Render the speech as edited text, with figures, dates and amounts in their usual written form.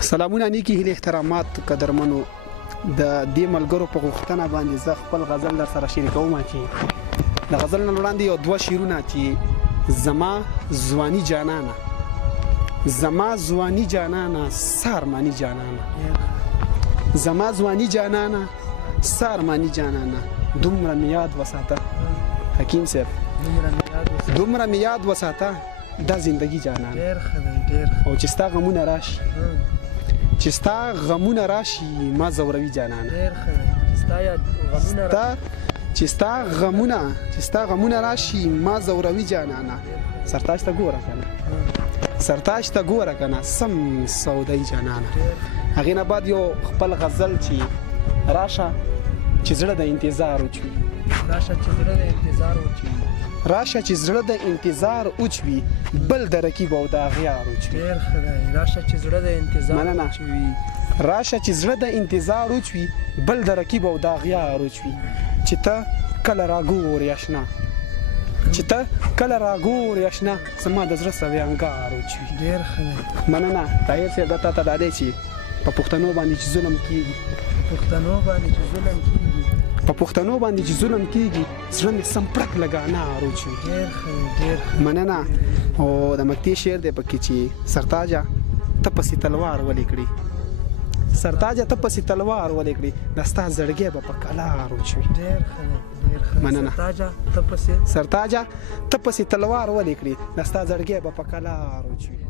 سلامونه نیکی هیله احترامات قدرمنو د دې ملګرو په غوښتنه باندې زه خپل غزل در سره شریکوم چې د غزل نه وړاندې یو دوه شعرونه چې زما ځواني جانانه زما ځواني جانانه سارمانی جانانه زما ځواني جانانه سارمانی جانانه دومره مې یاد وساته حکیم صاحب دومره مې یاد وساته دا زندگی جانانه ډېر ښه ډېر او چې ستا غمونه راشي چې ستا غمونه راشي ما زوروي جانانه ډېر ښه ستا غمونه چې ستا غمونه راشي ما زوروي جانانه سرتاج ته ګوره کنه سرتاج ته ګوره کنه سم سودای جانانه هغه نه بعد یو خپل غزل چې راشه چې زړه د انتظار وچوي راشه چې زړه د انتظار وچوي راشه چې زړه د انتظار اوچوي بل د رقیب او د اغیار اوچوي ډېر ښه دی راشه چې زړه د انتظار اوچوي راشه چې زړه د انتظار اوچوي بل د رقیب او د اغیار اوچوي چې ته کله راګورې آشنا چې ته کله راګورې آشنا زما د زړه سویانګار اوچوي ډېر ښه دی مننه طاهر صاحب دا ته دا دی چې په پښتنو باندې چې ظلم کیږي په پښتنو باندې چې ظلم کیږي زړه مې سم پړک لګانا اروچوي ډېر ښه مننه او د مکتي شعر دی پکې چې سرتاجه ته پسې تلوار ولې کړې سرتاجه ته پسې تلوار ولې کړې دستا زړګي به په کلا اروچوي ډېر ښه مننه سرتاجه ته پسې تلوار ولې کړې دستا زړګي به په کلا اروچوي